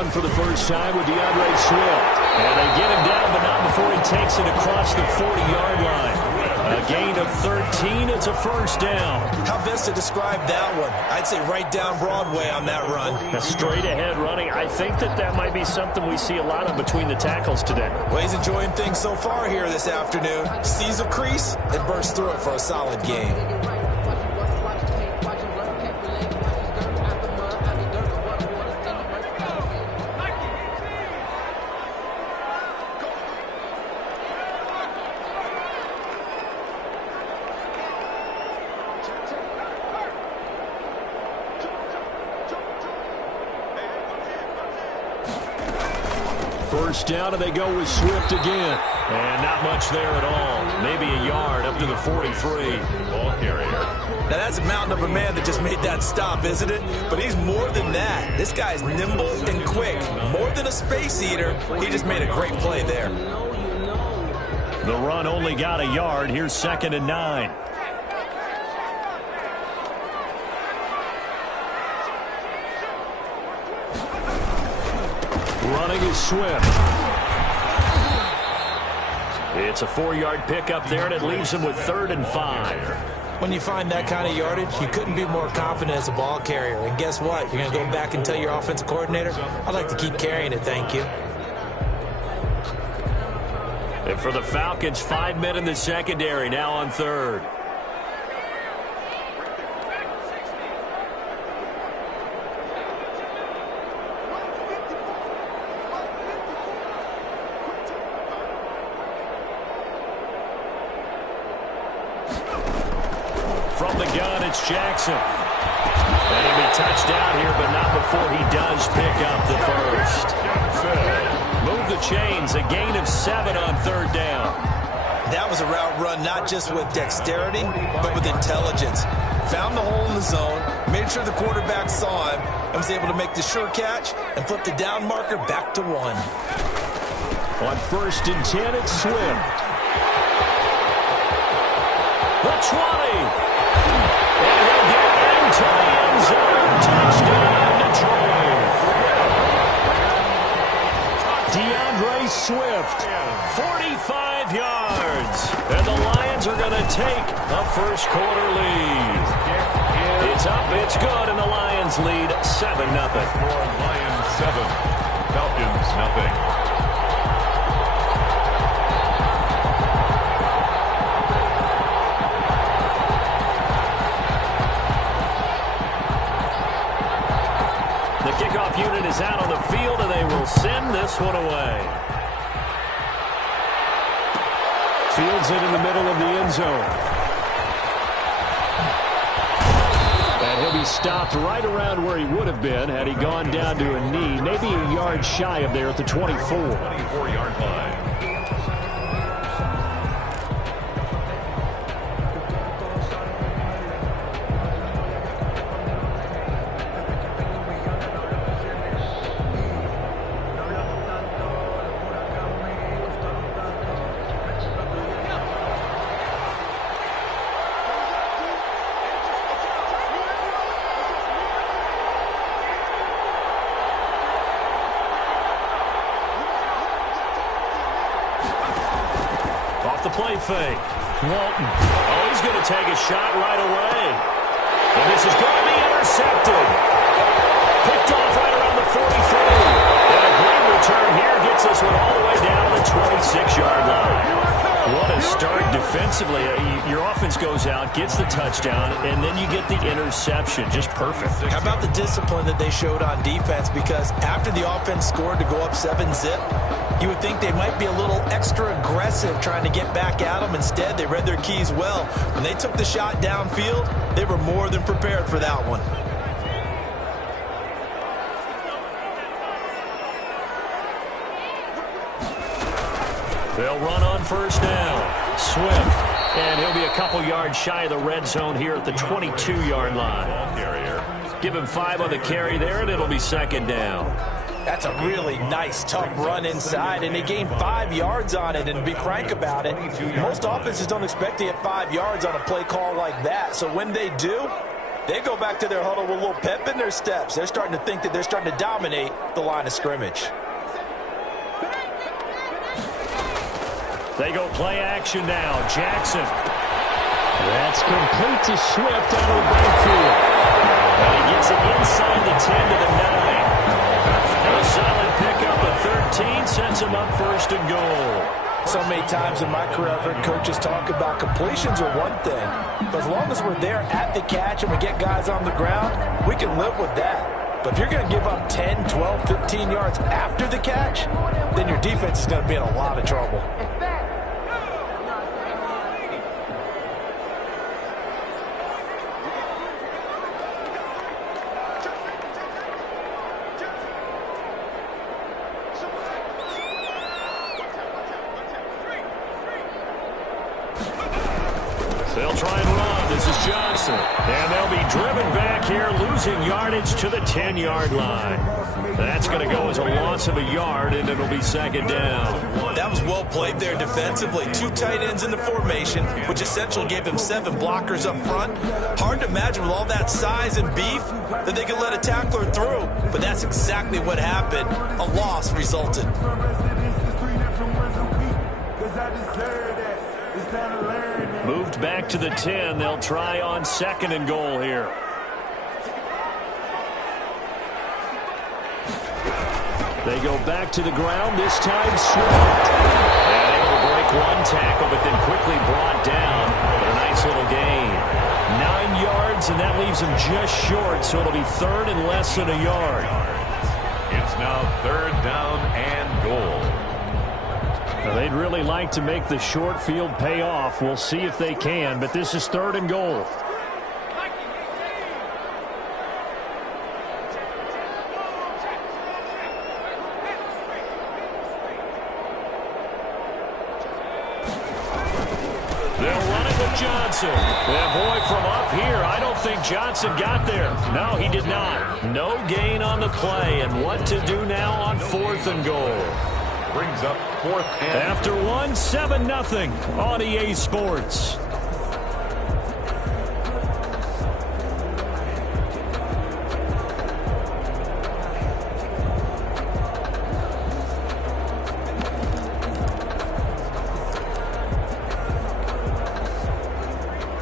run for the first time with DeAndre Swift. And they get him down, but not before he takes it across the 40-yard line. A gain of 13. It's a first down. How best to describe that one? I'd say right down Broadway on that run. A straight-ahead running. I think that might be something we see a lot of between the tackles today. Well, he's enjoying things so far here this afternoon. Sees a crease and bursts through it for a solid gain. First down, and they go with Swift again. And not much there at all. Maybe a yard up to the 43. Ball carrier. Now, that's a mountain of a man that just made that stop, isn't it? But he's more than that. This guy's nimble and quick. More than a space eater. He just made a great play there. The run only got a yard. Here's 2nd and 9. Running is Swift. It's a 4-yard pickup there, and it leaves him with 3rd and 5. When you find that kind of yardage, you couldn't be more confident as a ball carrier. And guess what? You're going to go back and tell your offensive coordinator, I'd like to keep carrying it, thank you. And for the Falcons, 5 men in the secondary, now on 3rd. From the gun, it's Jackson. And he'll be touched down here, but not before he does pick up the first. Move the chains, a gain of 7 on 3rd down. That was a route run not just with dexterity, but with intelligence. Found the hole in the zone, made sure the quarterback saw him, and was able to make the sure catch and flip the down marker back to 1. On 1st and 10, it's Swift. The 20. And he'll get into the end zone. Touchdown, Detroit. DeAndre Swift, 45 yards. And the Lions are going to take a first-quarter lead. It's up, it's good, and the Lions lead 7-0. Lions 7, Falcons nothing. The kickoff unit is out on the field, and they will send this one away. Fields it in the middle of the end zone. And he'll be stopped right around where he would have been had he gone down to a knee, maybe a yard shy of there at the 24. 24-yard line. The play fake. Walton. Oh, he's going to take a shot right away. And this is going to be intercepted. Picked off right around the 43. And a great return here gets this one all the way down to the 26-yard line. What a start defensively. Your offense goes out, gets the touchdown, and then you get the interception. Just perfect. How about the discipline that they showed on defense? Because after the offense scored to go up 7-zip, you would think they might be a little extra aggressive trying to get back at them. Instead, they read their keys well. When they took the shot downfield, they were more than prepared for that one. They'll run on first down. Swift. And he'll be a couple yards shy of the red zone here at the 22-yard line. Give him 5 on the carry there, and it'll be 2nd down. That's a really nice, tough run inside, and they gained 5 yards on it. And to be frank about it, most offenses don't expect to get 5 yards on a play call like that. So when they do, They go back to their huddle with a little pep in their steps. They're starting to think that they're starting to dominate the line of scrimmage. They go play action now. Jackson. That's complete to Swift out of the backfield. And he gets it inside the 10 to the 9. And a solid pickup of 13 sets him up first and goal. So many times in my career, I've heard coaches talk about completions are one thing. But as long as we're there at the catch and we get guys on the ground, we can live with that. But if you're going to give up 10, 12, 15 yards after the catch, then your defense is going to be in a lot of trouble. They'll try and run. This is Johnson. And they'll be driven back here, losing yardage to the 10-yard line. That's going to go as a loss of a yard, and it'll be second down. That was well played there defensively. 2 tight ends in the formation, which essentially gave them 7 blockers up front. Hard to imagine with all that size and beef that they could let a tackler through. But that's exactly what happened. A loss resulted. Moved back to the 10. They'll try on second and goal here. They go back to the ground. This time Swift. And able to break one tackle, but then quickly brought down. But a nice little gain. 9 yards, and that leaves him just short, so it'll be third and less than a yard. It's now third down and goal. Now, they'd really like to make the short field pay off. We'll see if they can, but this is third and goal. They'll run it with Johnson. And boy, from up here, I don't think Johnson got there. No, he did not. No gain on the play, and what to do now on fourth and goal. Brings up fourth and... After 7-0 on EA Sports.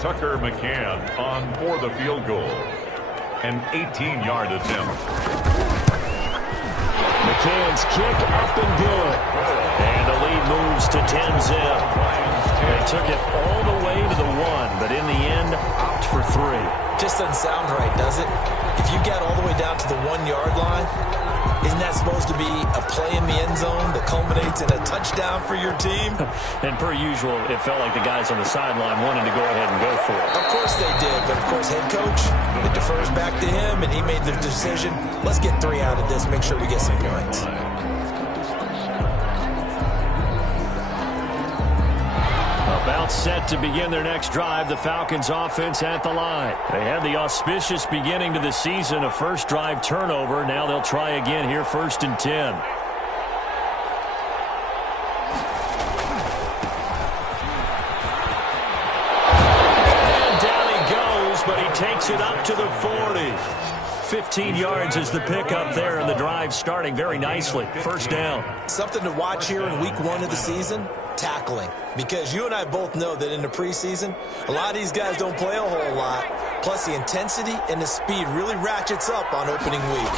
Tucker McCann on for the field goal. An 18-yard attempt. McCann's kick up and good. And the lead moves to 10-zip. They took it all the way to the 1, but in the end, opt for 3. Just doesn't sound right, does it? If you get all the way down to the 1-yard line, isn't that supposed to be a play in the end zone that culminates in a touchdown for your team? And per usual, it felt like the guys on the sideline wanted to go ahead and go for it. Of course they did, but of course head coach, it defers back to him, and he made the decision, let's get 3 out of this, make sure we get some points. About set to begin their next drive, the Falcons offense at the line. They had the auspicious beginning to the season, a first drive turnover. Now they'll try again here, first and 10. And down he goes, but he takes it up to the 40. 15 yards is the pickup there, and the drive starting very nicely. First down. Something to watch here in week 1 of the season, tackling. Because you and I both know that in the preseason, a lot of these guys don't play a whole lot. Plus, the intensity and the speed really ratchets up on opening week.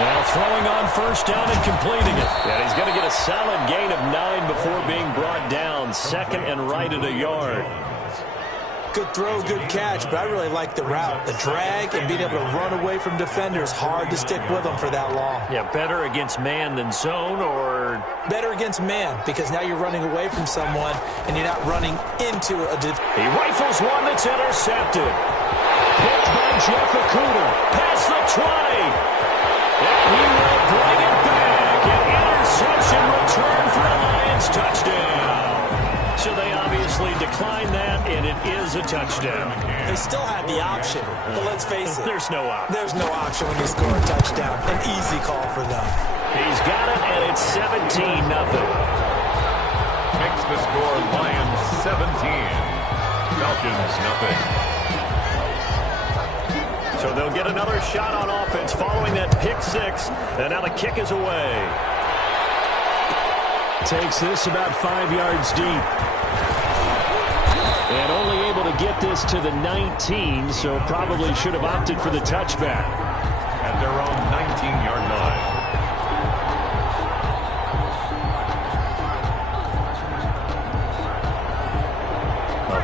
Now throwing on first down and completing it. And he's going to get a solid gain of 9 before being brought down. Second and right at a yard. Good throw, good catch, but I really like the route. The drag and being able to run away from defenders, hard to stick with them for that long. Yeah, better against man than zone, or... Better against man, because now you're running away from someone and you're not running into a... He rifles one that's intercepted. Picked by Jeff Okuda. Past the 20. And he will bring it back. An interception return for a Lions touchdown. So they obviously declined that, and it is a touchdown. They still had the option, but let's face it. There's no option. There's no option when you score a touchdown. An easy call for them. He's got it, and it's 17-0. Makes the score Lions 17. Falcons, nothing. So they'll get another shot on offense following that pick six. And now the kick is away. Takes this about 5 yards deep. And only able to get this to the 19, so probably should have opted for the touchback. At their own 19-yard line.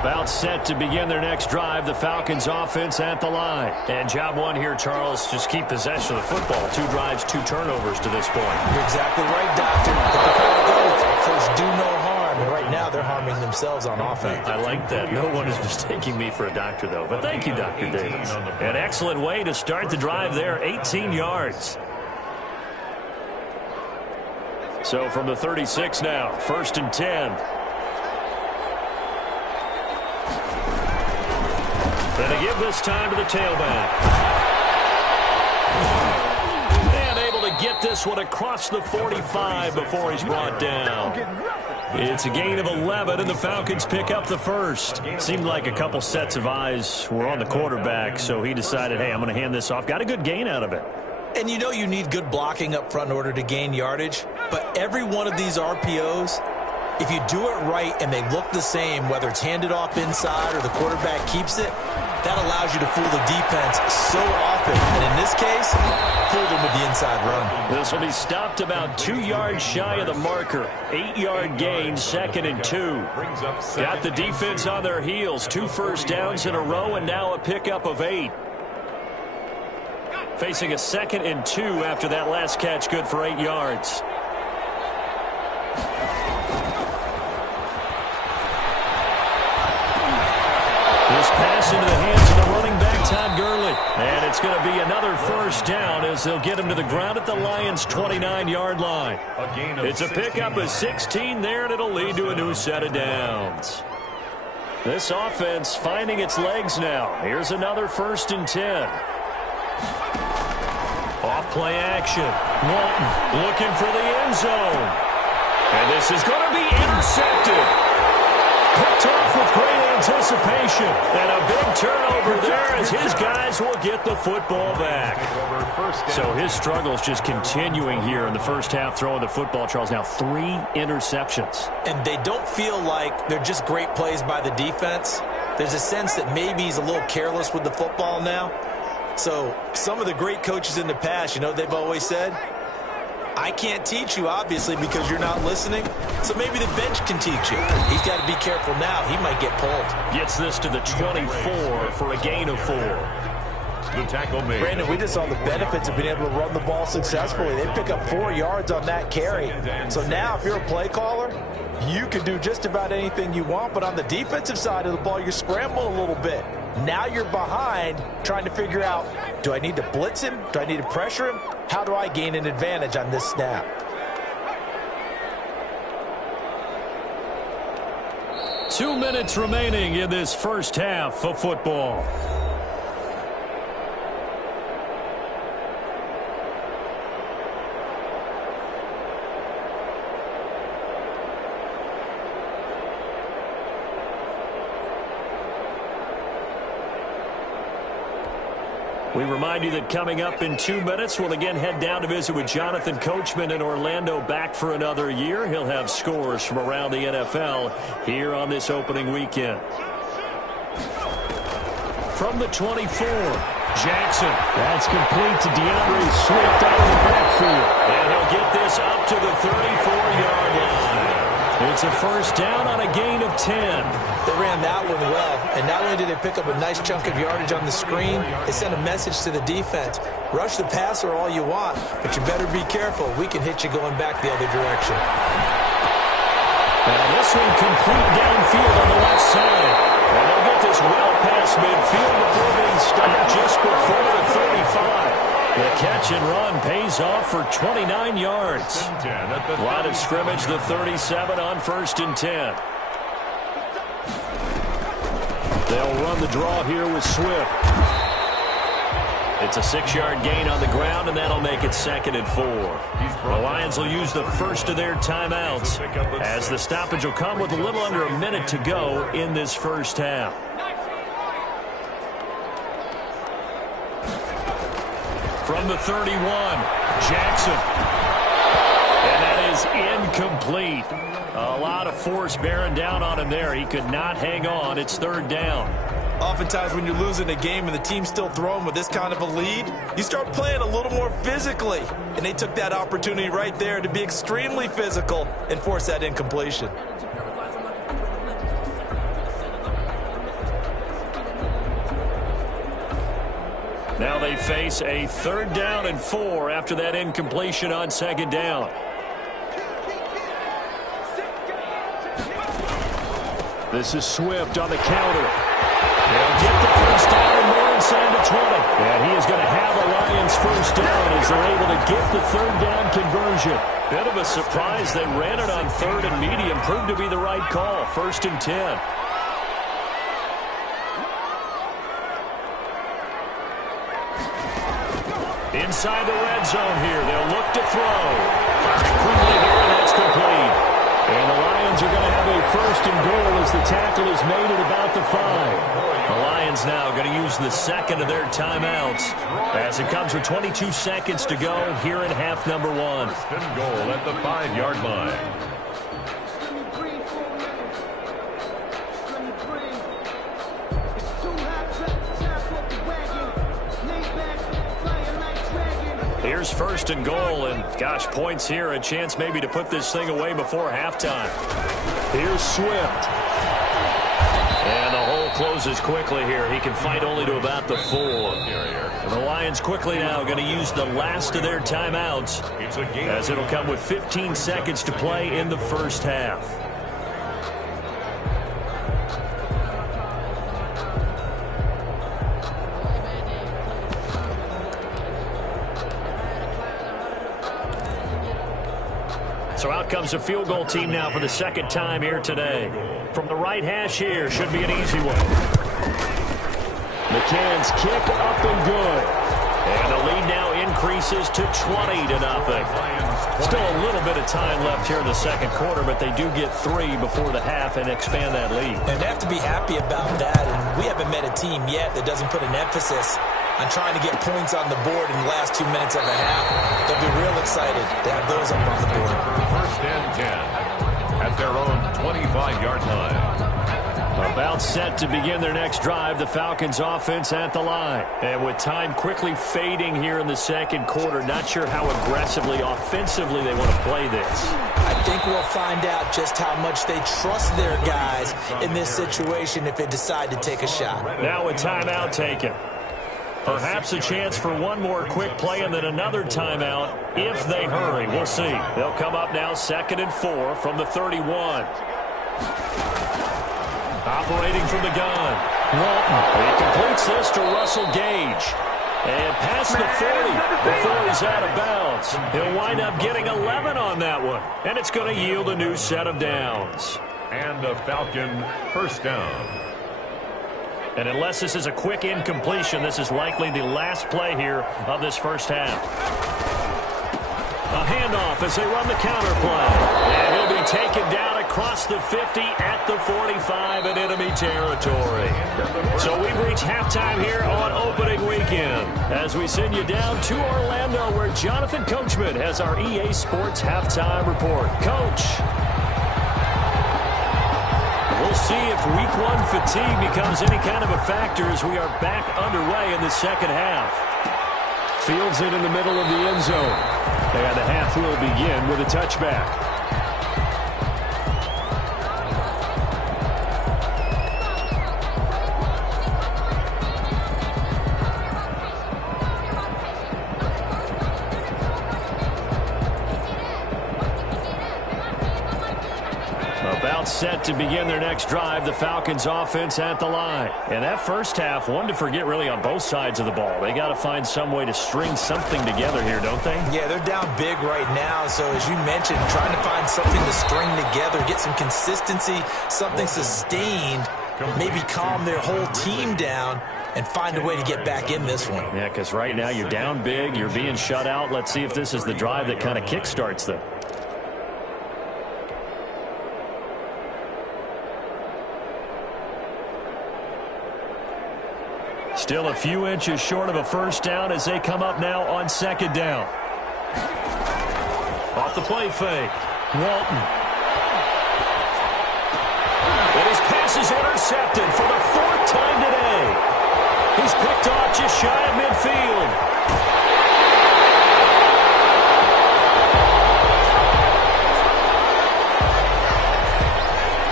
About set to begin their next drive, the Falcons offense at the line. And job one here, Charles, just keep possession of the football. 2 drives, 2 turnovers to this point. You're exactly right, Doctor. But the call goes, first do no harm. And right now they're harming themselves on offense. I like that. No one is mistaking me for a doctor, though. But thank you, Dr. Davis. An excellent way to start the drive there, 18 yards. So from the 36 now, 1st and 10. And to give this time to the tailback. And able to get this one across the 45 before he's brought down. It's a gain of 11, and the Falcons pick up the first. Seemed like a couple sets of eyes were on the quarterback, so he decided, hey, I'm going to hand this off. Got a good gain out of it. And you know you need good blocking up front in order to gain yardage. But every one of these RPOs, if you do it right and they look the same, whether it's handed off inside or the quarterback keeps it, that allows you to fool the defense so often. And in this case, fooled them with the inside run. This will be stopped about 2 yards shy of the marker. 8-yard gain, 2nd and 2. Got the defense on their heels. 2 first downs in a row and now a pickup of 8. Facing a 2nd and 2 after that last catch, good for 8 yards. This pass into the hands of the running back, Todd Gurley. And it's going to be another first down as they'll get him to the ground at the Lions' 29-yard line. It's a pickup of 16 there, and it'll lead to a new set of downs. This offense finding its legs now. Here's another 1st and 10. Off-play action. Walton looking for the end zone. And this is going to be intercepted. Picked off with great anticipation. And a big turnover there as his guys will get the football back. So his struggles just continuing here in the first half throwing the football, Charles. Now 3 interceptions. And they don't feel like they're just great plays by the defense. There's a sense that maybe he's a little careless with the football now. So some of the great coaches in the past, you know, they've always said, I can't teach you, obviously, because you're not listening. So maybe the bench can teach you. He's got to be careful now. He might get pulled. Gets this to the 24 for a gain of 4. The tackle made. Brandon, we just saw the benefits of being able to run the ball successfully. They pick up 4 yards on that carry. So now if you're a play caller, you can do just about anything you want. But on the defensive side of the ball, you're scrambling a little bit. Now you're behind trying to figure out, do I need to blitz him? Do I need to pressure him? How do I gain an advantage on this snap? Two minutes remaining in this first half of football. We remind you that coming up in 2 minutes, we'll again head down to visit with Jonathan Coachman in Orlando, back for another year. He'll have scores from around the NFL here on this opening weekend. From the 24, Jackson. That's complete to DeAndre Swift out of the backfield. And he'll get this up to the 34-yard line. It's a first down on a gain of 10. They ran that one well, and not only did they pick up a nice chunk of yardage on the screen, they sent a message to the defense. Rush the passer all you want, but you better be careful. We can hit you going back the other direction. And this one complete downfield on the left side. And they'll get this well past midfield before being stopped just before the 35. The catch and run pays off for 29 yards. Line of scrimmage, the 37 on 1st and 10. They'll run the draw here with Swift. It's a 6-yard gain on the ground, and that'll make it 2nd and 4. The Lions will use the first of their timeouts as the stoppage will come with a little under a minute to go in this first half. From the 31, Jackson. And that is incomplete. A lot of force bearing down on him there. He could not hang on. It's 3rd down. Oftentimes when you're losing a game and the team's still throwing with this kind of a lead, you start playing a little more physically. And they took that opportunity right there to be extremely physical and force that incompletion. Now they face a 3rd down and 4 after that incompletion on 2nd down. This is Swift on the counter. They'll get the first down and more inside the 20. And he is going to have the Lions first down as they're able to get the 3rd down conversion. Bit of a surprise. They ran it on 3rd and medium. Proved to be the right call. 1st and 10. Inside the red zone here. They'll look to throw. Firing quickly here, and that's complete. And the Lions are going to have a 1st and goal as the tackle is made at about the 5. The Lions now going to use the 2nd of their timeouts as it comes with 22 seconds to go here in half number 1. 1st and goal at the 5-yard line. Here's 1st and goal, and gosh, points here, a chance maybe to put this thing away before halftime. Here's Swift. And the hole closes quickly here. He can fight only to about the 4. And the Lions quickly now going to use the last of their timeouts as it'll come with 15 seconds to play in the first half. So out comes the field goal team now for the 2nd time here today. From the right hash here, should be an easy one. McCann's kick up and good. And the lead now increases to 20-0. Still a little bit of time left here in the 2nd quarter, but they do get 3 before the half and expand that lead. And they have to be happy about that. And we haven't met a team yet that doesn't put an emphasis on trying to get points on the board in the last 2 minutes of a half. They'll be real excited to have those up on the board. 1st and 10 at their own 25-yard line. About set to begin their next drive, the Falcons offense at the line. And with time quickly fading here in the 2nd quarter, not sure how aggressively, offensively they want to play this. I think we'll find out just how much they trust their guys in this situation if they decide to take a shot. Now a timeout taken. Perhaps a chance for one more quick play and then another timeout if they hurry. We'll see. They'll come up now 2nd and 4 from the 31. Operating from the gun. Walton. He completes this to Russell Gage. And past the 40 before he's out of bounds. He'll wind up getting 11 on that one. And it's going to yield a new set of downs. And a Falcon 1st down. And unless this is a quick incompletion, this is likely the last play here of this first half. A handoff as they run the counter play. And he'll be taken down across the 50 at the 45 in enemy territory. So we've reached halftime here on opening weekend as we send you down to Orlando where Jonathan Coachman has our EA Sports halftime report. Coach. We'll see if week 1 fatigue becomes any kind of a factor as we are back underway in the 2nd half. Fields it in the middle of the end zone. And the half will begin with a touchback. About set to begin their next drive, the Falcons offense at the line. And that first half, one to forget really on both sides of the ball. They got to find some way to string something together here, don't they? Yeah, they're down big right now. So as you mentioned, trying to find something to string together, get some consistency, something sustained, maybe calm their whole team down and find a way to get back in this one. Yeah, because right now you're down big. You're being shut out. Let's see if this is the drive that kind of kickstarts them. Still a few inches short of a first down as they come up now on second down. Off the play fake. Walton. And his pass is intercepted for the fourth time today. He's picked off just shy of midfield.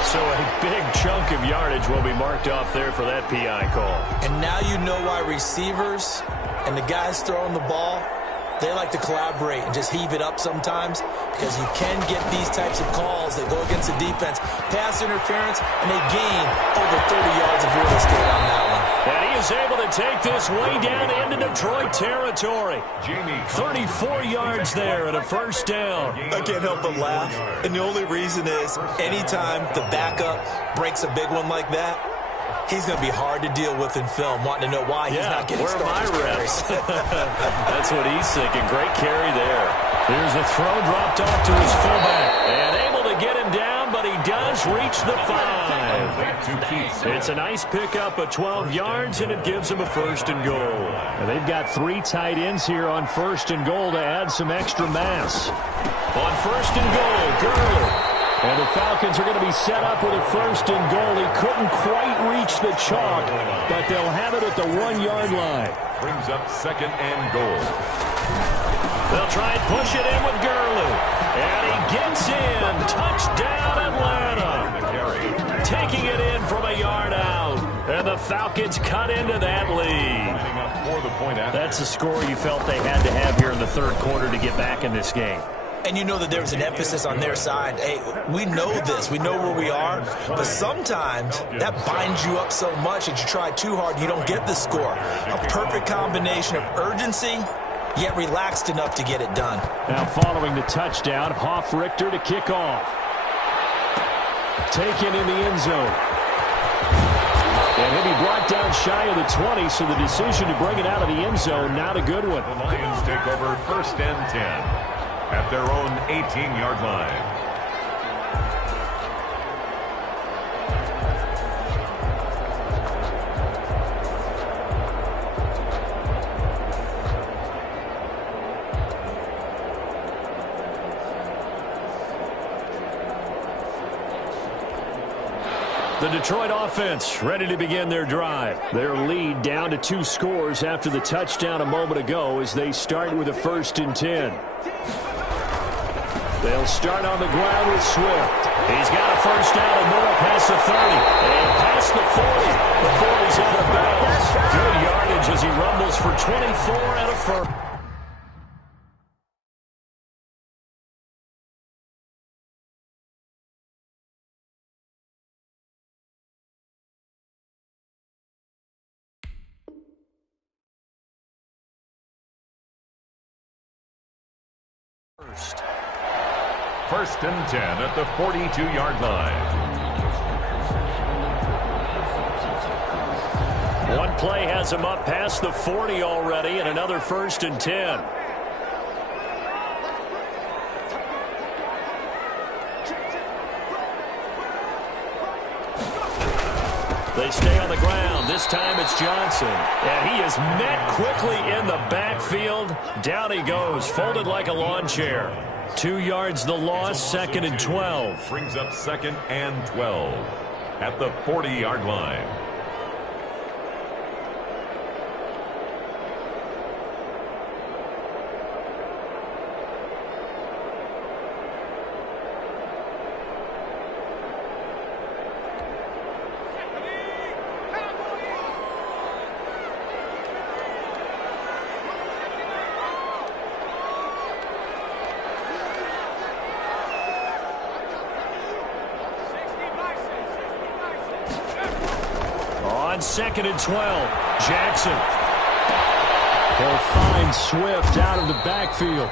So a big chunk of yardage will be marked off there for that PI call. And now you know why receivers and the guys throwing the ball, they like to collaborate and just heave it up sometimes, because you can get these types of calls that go against the defense. Pass interference, and they gain over 30 yards of real estate on that one. And he is able to take this way down into Detroit territory. 34 yards there and a first down. I can't help but laugh. And the only reason is anytime the backup breaks a big one like that, he's going to be hard to deal with in film, wanting to know why he's not getting started. Where are my reps? That's what he's thinking. Great carry there. Here's the throw dropped off to his fullback. And able to get him down, but he does reach the 5. It's a nice pickup of 12 yards, and it gives him a first and goal. And they've got 3 tight ends here on first and goal to add some extra mass. On first and goal, Gurley. And the Falcons are going to be set up with a first and goal. He couldn't quite reach the chalk, but they'll have it at the 1-yard line. Brings up second and goal. They'll try and push it in with Gurley. And he gets in. Touchdown, Atlanta. Taking it in from a yard out. And the Falcons cut into that lead. That's the score you felt they had to have here in the third quarter to get back in this game. And you know that there was an emphasis on their side. Hey, we know this. We know where we are. But sometimes that binds you up so much that you try too hard, you don't get the score. A perfect combination of urgency, yet relaxed enough to get it done. Now following the touchdown, Richter to kick off. Taken in the end zone. And he'll be brought down shy of the 20, so the decision to bring it out of the end zone, not a good one. The Lions take over first and 10 at their own 18-yard line. The Detroit offense ready to begin their drive. Their lead down to 2 scores after the touchdown a moment ago as they start with a first and 10. They'll start on the ground with Swift. He's got a first down and more past the 30. And past the 40 before he's out of bounds. Good yardage as he rumbles for 24 and a first. First and 10 at the 42-yard line. One play has him up past the 40 already, and another first and 10. They stay on the ground. This time it's Johnson. And he is met quickly in the backfield. Down he goes, folded like a lawn chair. 2 yards the loss, second and 12. Brings up second and 12 at the 40-yard line. Second and 12. Jackson. He'll find Swift out of the backfield.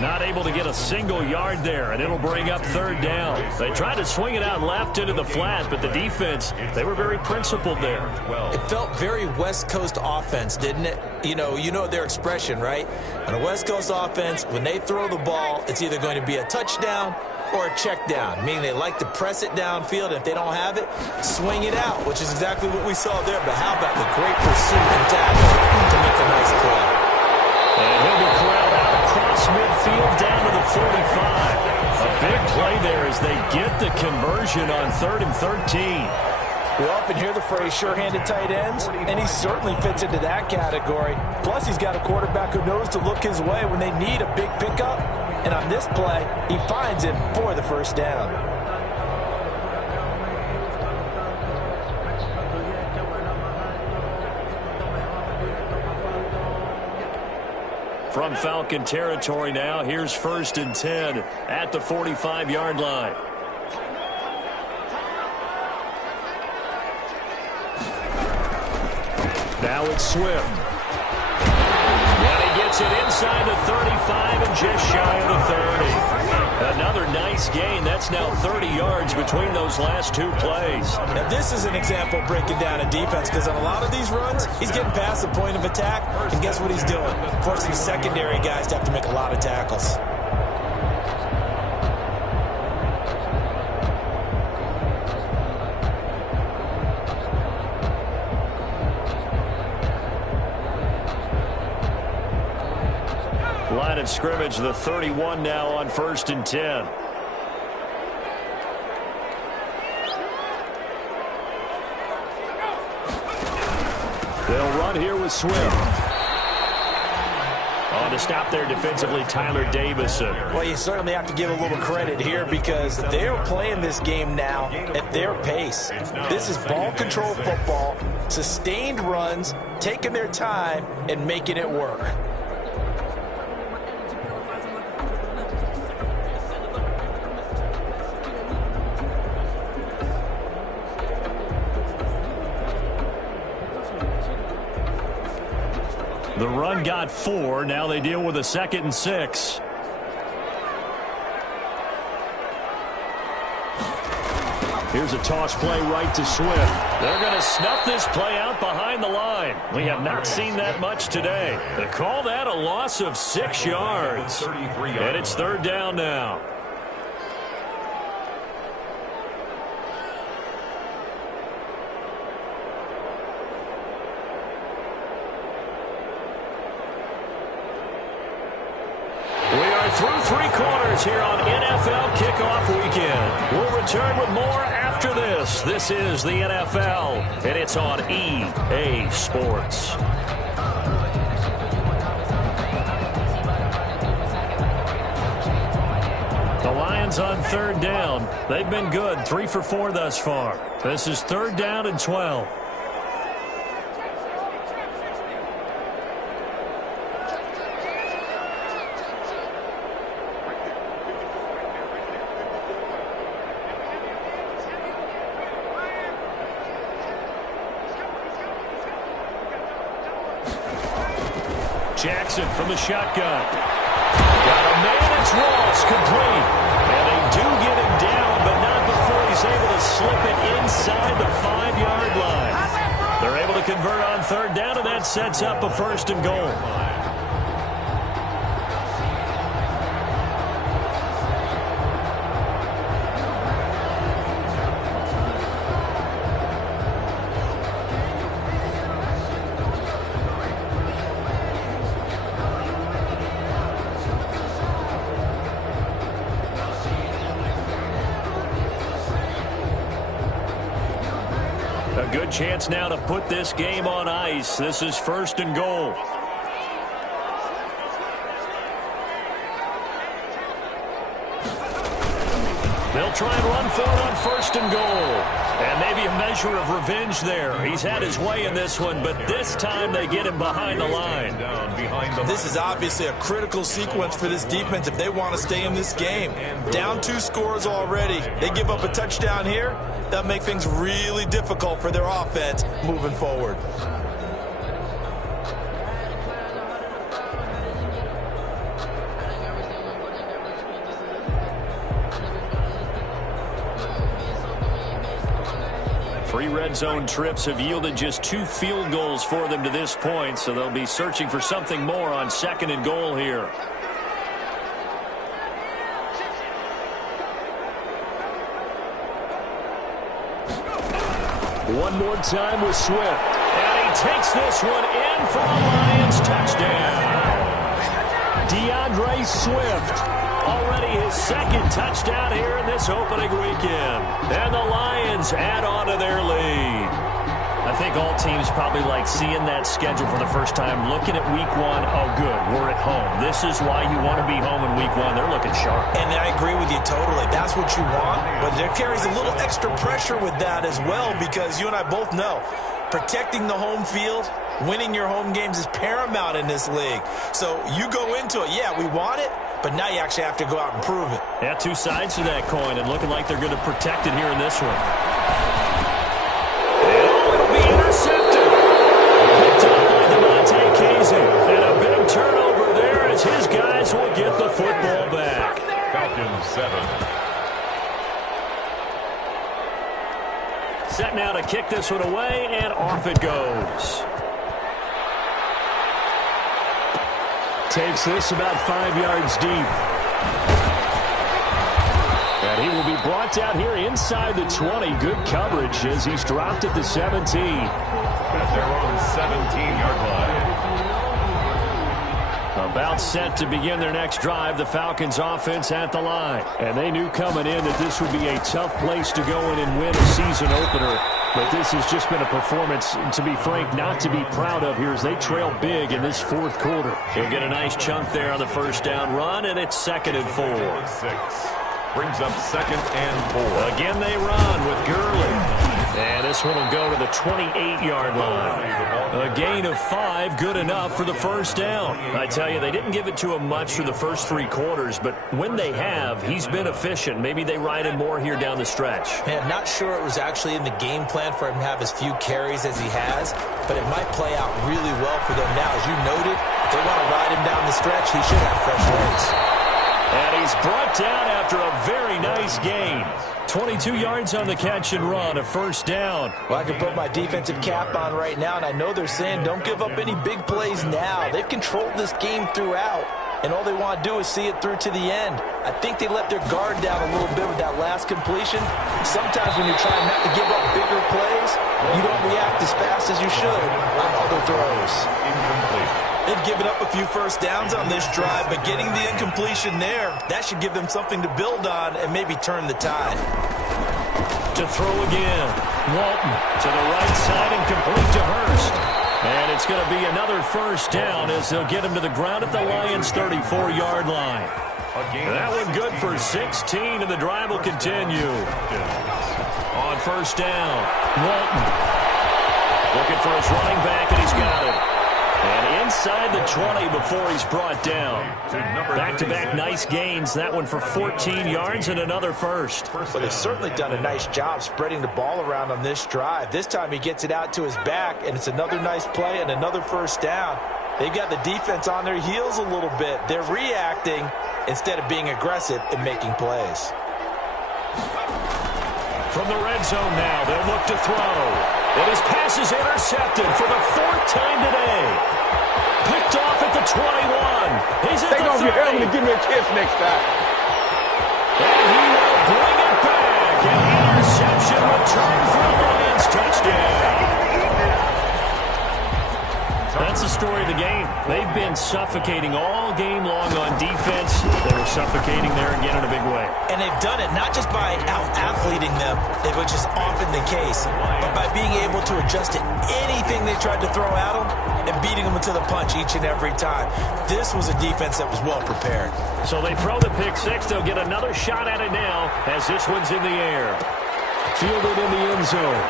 Not able to get a single yard there, and it'll bring up third down. They tried to swing it out left into the flat, but the defense, they were very principled there. It felt very West Coast offense, didn't it? You know their expression, right? On a West Coast offense, when they throw the ball, it's either going to be a touchdown or a check down, meaning they like to press it downfield, and if they don't have it, swing it out, which is exactly what we saw there. But how about the great pursuit and tackle to make a nice play? And he'll be corralled out across midfield down to the 45. A big play there as they get the conversion on 3rd and 13. We often hear the phrase sure-handed tight ends, and he certainly fits into that category. Plus, he's got a quarterback who knows to look his way when they need a big pickup. And on this play, he finds him for the first down. From Falcon territory now, here's 1st and 10 at the 45-yard line. Now it's Swift. And he gets it inside the 35 and just shy of the 30. Another nice gain. That's now 30 yards between those last two plays. Now this is an example of breaking down a defense, because on a lot of these runs, he's getting past the point of attack, and guess what he's doing? Forcing the secondary guys to have to make a lot of tackles. Line of scrimmage, the 31 now on 1st and 10. They'll run here with Swift. On to stop there defensively, Tyler Davison. Well, you certainly have to give a little credit here, because they're playing this game now at their pace. This is ball control football, sustained runs, taking their time, and making it work. The run got 4. Now they deal with a 2nd and 6. Here's a toss play right to Swift. They're going to snuff this play out behind the line. We have not seen that much today. They call that a loss of 6 yards. And it's 3rd down now. Through 3 quarters here on NFL Kickoff Weekend. We'll return with more after this. This is the NFL, and it's on EA Sports. The Lions on 3rd down. They've been good, 3 for 4 thus far. This is 3rd down and 12. Jackson from the shotgun. Got a man, it's Ross, complete. And they do get him down, but not before he's able to slip it inside the 5-yard line. They're able to convert on 3rd down, and that sets up a 1st and goal. A good chance now to put this game on ice. This is 1st and goal. They'll try and run for it on 1st and goal. And maybe a measure of revenge there. He's had his way in this one, but this time they get him behind the line. This is obviously a critical sequence for this defense if they want to stay in this game. Down 2 scores already. They give up a touchdown here. That'll make things really difficult for their offense moving forward. 3 red zone trips have yielded just 2 field goals for them to this point, so they'll be searching for something more on 2nd and goal here. One more time with Swift. And he takes this one in for a Lions touchdown. DeAndre Swift, already his 2nd touchdown here in this opening weekend. And the Lions add on to their lead. I think all teams probably like seeing that schedule for the first time, looking at week 1. Oh, good, we're at home. This is why you want to be home in week 1. They're looking sharp. And I agree with you totally. That's what you want. But there carries a little extra pressure with that as well, because you and I both know protecting the home field, winning your home games is paramount in this league. So you go into it, yeah, we want it, but now you actually have to go out and prove it. Yeah, 2 sides to that coin, and looking like they're going to protect it here in this one. Intercepted. Picked up by Devontae Casey. And a big turnover there as his guys will get the football back. Falcons 7. Set now to kick this one away, and off it goes. Takes this about 5 yards deep. And he will be brought down here inside the 20. Good coverage as he's dropped at the 17. At their own 17-yard line. About set to begin their next drive, the Falcons offense at the line. And they knew coming in that this would be a tough place to go in and win a season opener. But this has just been a performance, to be frank, not to be proud of here as they trail big in this 4th quarter. He'll get a nice chunk there on the first down run, and it's 2nd and 4. 6. Brings up 2nd and 4. Again they run with Gurley. And this one will go to the 28-yard line. A gain of 5, good enough for the first down. I tell you, they didn't give it to him much for the first 3 quarters, but when they have, he's been efficient. Maybe they ride him more here down the stretch. Man, not sure it was actually in the game plan for him to have as few carries as he has, but it might play out really well for them now. As you noted, if they want to ride him down the stretch, he should have fresh legs. And he's brought down after a very nice gain. 22 yards on the catch and run, a first down. Well, I can put my defensive cap on right now, and I know they're saying don't give up any big plays now. They've controlled this game throughout, and all they want to do is see it through to the end. I think they let their guard down a little bit with that last completion. Sometimes when you're trying not to give up bigger plays, you don't react as fast as you should on other throws. Incomplete. They've given up a few first downs on this drive, but getting the incompletion there, that should give them something to build on and maybe turn the tide. To throw again. Walton to the right side and complete to Hurst. And it's going to be another first down as they'll get him to the ground at the Lions' 34-yard line. That one good for 16, and the drive will continue. On first down, Walton looking for his running back, and he's got it. And inside the 20 before he's brought down. Back-to-back nice gains. That one for 14 yards and another first. Well, they've certainly done a nice job spreading the ball around on this drive. This time he gets it out to his back, and it's another nice play and another first down. They've got the defense on their heels a little bit. They're reacting instead of being aggressive and making plays. From the red zone now, they'll look to throw. And his pass is intercepted for the 4th time today. Picked off at the 21. He's at the 30. Take off your helmet and give me a kiss next time. And he will bring it back. An interception return for a Lions touchdown. That's the story of the game. They've been suffocating all game long on defense. They were suffocating there again in a big way. And they've done it not just by out-athleting them, which is often the case, but by being able to adjust to anything they tried to throw at them and beating them to the punch each and every time. This was a defense that was well prepared. So they throw the pick six. They'll get another shot at it now as this one's in the air. Fielded in the end zone.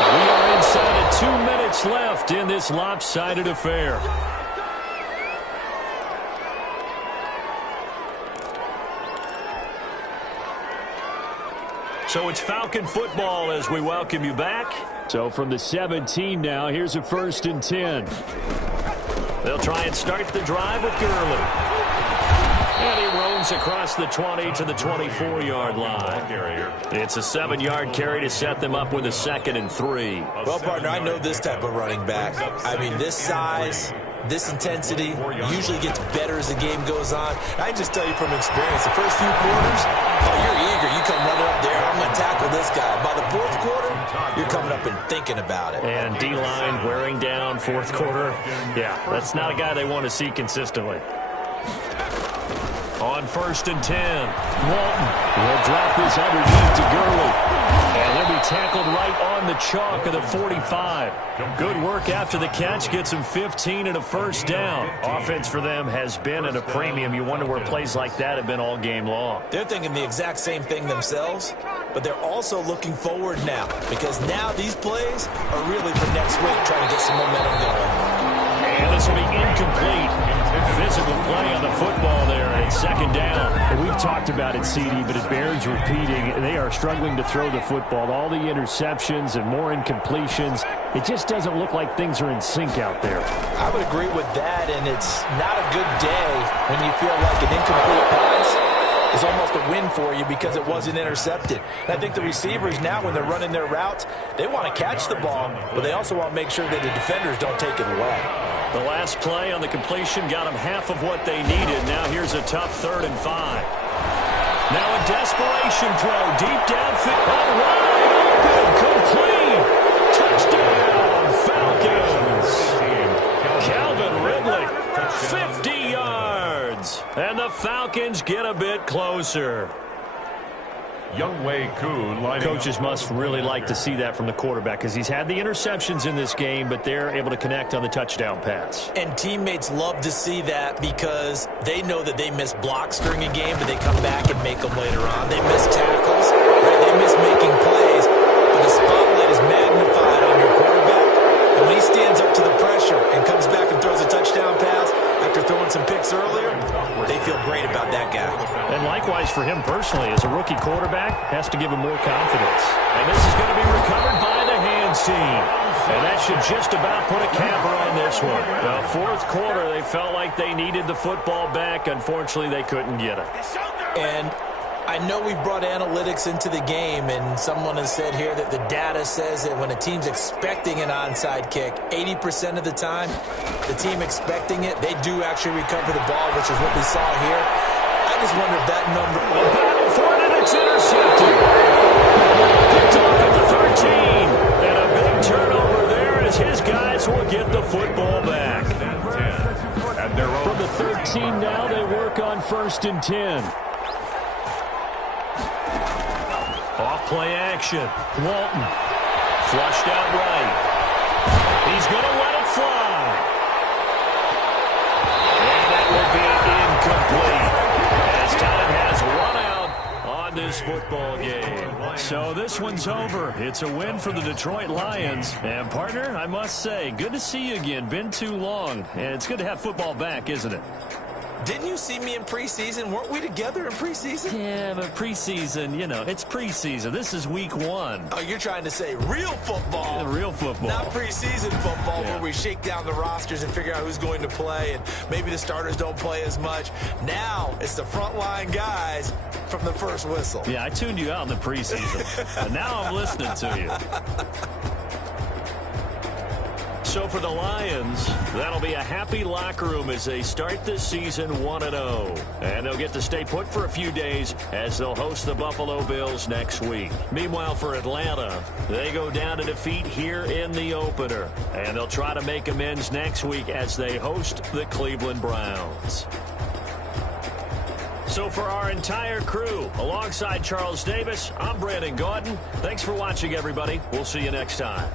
We are inside of 2 minutes left in this lopsided affair. So it's Falcon football as we welcome you back. So from the 17 now, here's a 1st and 10. They'll try and start the drive with Gurley. And he roams across the 20 to the 24-yard line. It's a 7-yard carry to set them up with a 2nd and 3. Well, partner, I know this type of running back. I mean, this size, this intensity usually gets better as the game goes on. I just tell you from experience, the first few quarters, you're eager. You come running up there, I'm going to tackle this guy. By the 4th quarter, you're coming up and thinking about it. And D-line wearing down 4th quarter. Yeah, that's not a guy they want to see consistently. On 1st and 10, Walton will drop this underneath to Gurley. And he'll be tackled right on the chalk of the 45. Good work after the catch. Gets him 15 and a 1st down. Offense for them has been at a premium. You wonder where plays like that have been all game long. They're thinking the exact same thing themselves, but they're also looking forward now, because now these plays are really for next week, trying to get some momentum going. And this will be incomplete. Physical play on the football there, and it's 2nd down. And we've talked about it, CD, but it bears repeating. They are struggling to throw the football. All the interceptions and more incompletions. It just doesn't look like things are in sync out there. I would agree with that, and it's not a good day when you feel like an incomplete pass is almost a win for you because it wasn't intercepted. And I think the receivers now, when they're running their routes, they want to catch the ball, but they also want to make sure that the defenders don't take it away. The last play on the completion got them half of what they needed. Now here's a tough 3rd and 5. Now a desperation throw deep downfield. Wide open, complete. Touchdown, Falcons. Calvin Ridley, 50 yards. And the Falcons get a bit closer. Coaches must really like to see that from the quarterback, because he's had the interceptions in this game, but they're able to connect on the touchdown pass. And teammates love to see that, because they know that they miss blocks during a game, but they come back and make them later on. They miss tackles, right? They miss making plays, but the spotlight is magnified on your quarterback. And when he stands up to the pressure and comes back and throws a touchdown pass after throwing some picks earlier, they feel great about that guy. And likewise for him personally, as a rookie quarterback, has to give him more confidence. And this is going to be recovered by the hands team. And that should just about put a capper on this one. The 4th quarter, they felt like they needed the football back. Unfortunately, they couldn't get it. And I know we've brought analytics into the game, and someone has said here that the data says that when a team's expecting an onside kick, 80% of the time, the team expecting it, they do actually recover the ball, which is what we saw here. I just wonder if that number... A battle for it, and it's intercepted. Picked off at the 13. And a big turnover there as his guys will get the football back. From the 13 now, they work on 1st and 10. Off-play action. Walton. Flushed out right. He's going to let it fly. And that will be incomplete, as time has run out on this football game. So this one's over. It's a win for the Detroit Lions. And, partner, I must say, good to see you again. Been too long. And it's good to have football back, isn't it? Didn't you see me in preseason? Weren't we together in preseason? Yeah, but preseason, you know, it's preseason. This is week 1. Oh, you're trying to say real football. Yeah, real football. Not preseason football, where we shake down the rosters and figure out who's going to play, and maybe the starters don't play as much. Now it's the frontline guys from the first whistle. Yeah, I tuned you out in the preseason. But now I'm listening to you. So for the Lions, that'll be a happy locker room as they start this season 1-0. And they'll get to stay put for a few days as they'll host the Buffalo Bills next week. Meanwhile, for Atlanta, they go down to defeat here in the opener. And they'll try to make amends next week as they host the Cleveland Browns. So for our entire crew, alongside Charles Davis, I'm Brandon Gaudin. Thanks for watching, everybody. We'll see you next time.